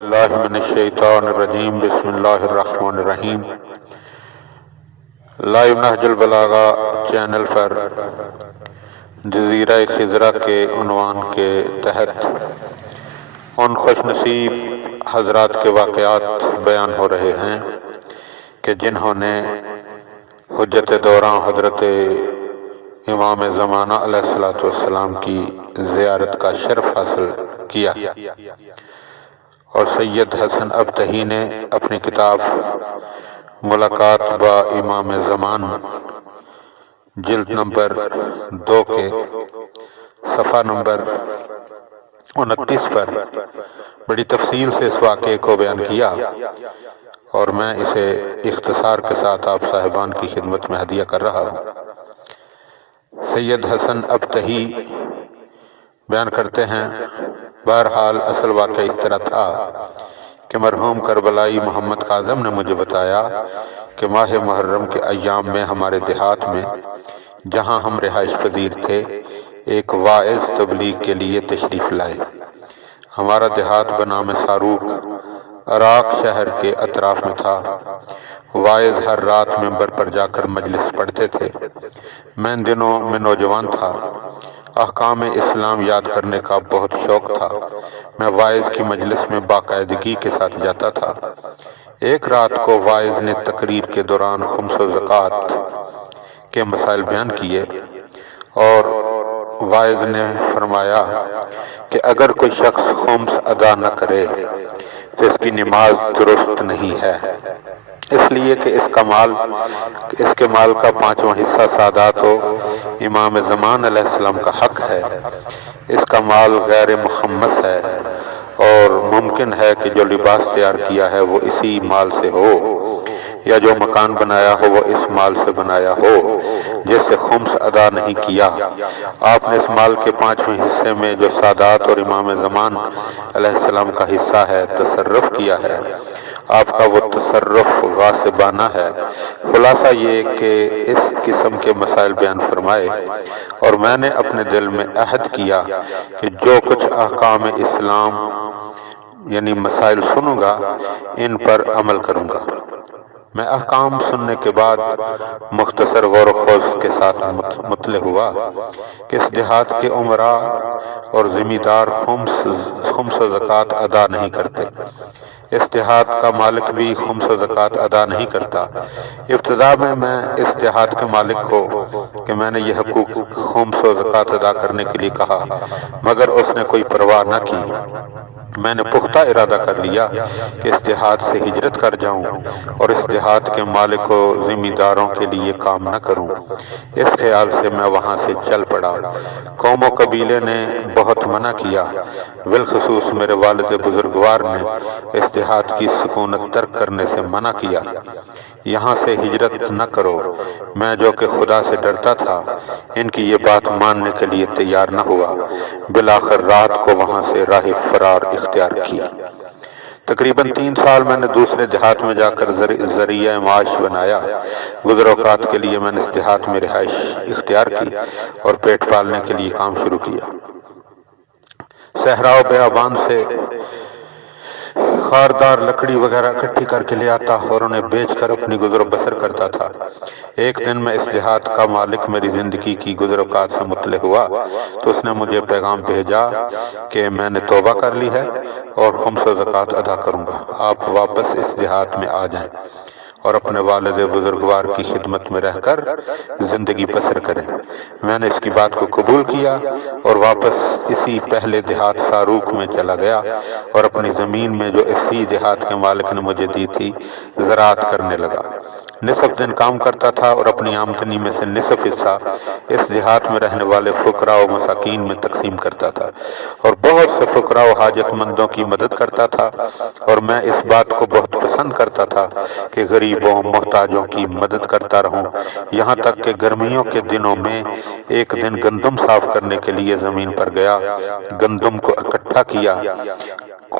اللہ من الشیطان الرجیم بسم اللہ الرحمن الرحیم۔ لائیو نہج البلاغہ چینل پر جزیرہ خضرہ کے عنوان کے تحت ان خوش نصیب حضرات کے واقعات بیان ہو رہے ہیں کہ جنہوں نے حجت دوراں حضرت امام زمانہ علیہ السلام کی زیارت کا شرف حاصل کیا، اور سید حسن ابتہی نے اپنی کتاب ملاقات با امام زمان جلد نمبر 2 کے صفحہ نمبر 29 پر بڑی تفصیل سے اس واقعے کو بیان کیا، اور میں اسے اختصار کے ساتھ آپ صاحبان کی خدمت میں ہدیہ کر رہا ہوں۔ سید حسن ابتہی بیان کرتے ہیں، بہرحال اصل واقعہ اس طرح تھا کہ مرحوم کربلائی محمد کاظم نے مجھے بتایا کہ ماہ محرم کے ایام میں ہمارے دیہات میں جہاں ہم رہائش پذیر تھے، ایک واعظ تبلیغ کے لیے تشریف لائے۔ ہمارا دیہات بنام ساروق عراق شہر کے اطراف میں تھا۔ واعظ ہر رات منبر پر جا کر مجلس پڑھتے تھے۔ میں ان دنوں میں نوجوان تھا، احکام اسلام یاد کرنے کا بہت شوق تھا۔ میں واعظ کی مجلس میں باقاعدگی کے ساتھ جاتا تھا۔ ایک رات کو واعظ نے تقریر کے دوران خمس و زکوٰۃ کے مسائل بیان کیے، اور واعظ نے فرمایا کہ اگر کوئی شخص خمس ادا نہ کرے تو اس کی نماز درست نہیں ہے، اس لیے کہ اس کے مال کا 5واں حصہ سادات و امام زمان علیہ السلام کا حق ہے۔ اس کا مال غیر مخمس ہے، اور ممکن ہے کہ جو لباس تیار کیا ہے وہ اسی مال سے ہو، یا جو مکان بنایا ہو وہ اس مال سے بنایا ہو جس سے خمس ادا نہیں کیا۔ آپ نے اس مال کے 5ویں حصے میں جو سادات اور امام زمان علیہ السلام کا حصہ ہے تصرف کیا ہے۔ آپ کا وہ تصرف غاصبانہ ہے۔ خلاصہ یہ کہ اس قسم کے مسائل بیان فرمائے، اور میں نے اپنے دل میں عہد کیا کہ جو کچھ احکام اسلام یعنی مسائل سنوں گا ان پر عمل کروں گا۔ میں احکام سننے کے بعد مختصر غور و خوض کے ساتھ مطلع ہوا کہ اس دیہات کے امراء اور ذمہ دار خمس و زکوٰۃ ادا نہیں کرتے۔ اس دیہات کا مالک بھی خمس و زکوٰۃ ادا نہیں کرتا۔ ابتدا میں اس دیہات کے مالک کو کہ میں نے یہ حقوق خمس و زکوٰۃ ادا کرنے کے لیے کہا، مگر اس نے کوئی پرواہ نہ کی۔ میں نے پختہ ارادہ کر لیا کہ اس دیہات سے ہجرت کر جاؤں اور اس دیہات کے مالک و ذمہ داروں کے لیے کام نہ کروں۔ اس خیال سے میں وہاں سے چل پڑا۔ قوم و قبیلے نے بہت منع کیا، بالخصوص میرے والد بزرگوار نے اس دیہات کی سکونت ترک کرنے سے منع کیا۔ یہاں سے ہجرت نہ کرو۔ میں جو کہ خدا سے ڈرتا تھا، ان کی یہ بات ماننے کے لیے تیار نہ ہوا۔ بالآخر رات کو وہاں سے راہ فرار اختیار کی۔ تقریباً 3 سال میں نے دوسرے دیہات میں جا کر ذریعہ معاش بنایا۔ گزر اوقات کے لیے میں نے اس دیہات میں رہائش اختیار کی اور پیٹ پالنے کے لیے کام شروع کیا۔ صحرا و بیابان سے خاردار لکڑی وغیرہ اکٹھی کر کے لے آتا اور انہیں بیچ کر اپنی گزر و بسر کرتا تھا۔ ایک دن میں اس دیہات کا مالک میری زندگی کی گزر اوقات سے مطلع ہوا تو اس نے مجھے پیغام بھیجا کہ میں نے توبہ کر لی ہے اور خمس و زکوٰۃ ادا کروں گا۔ آپ واپس اس دیہات میں آ جائیں اور اپنے والد بزرگوار کی خدمت میں رہ کر زندگی بسر کریں۔ میں نے اس کی بات کو قبول کیا اور واپس اسی پہلے دیہات ساروق میں چلا گیا، اور اپنی زمین میں جو اسی دیہات کے مالک نے مجھے دی تھی زراعت کرنے لگا۔ نصف دن کام کرتا تھا اور اپنی آمدنی میں سے نصف حصہ اس دیہات میں رہنے والے فقراء و مساکین میں تقسیم کرتا تھا، اور بہت سے فقراء و حاجت مندوں کی مدد کرتا تھا۔ اور میں اس بات کو بہت پسند کرتا تھا کہ غریبوں محتاجوں کی مدد کرتا رہوں، یہاں تک کہ گرمیوں کے دنوں میں ایک دن گندم صاف کرنے کے لیے زمین پر گیا، گندم کو اکٹھا کیا،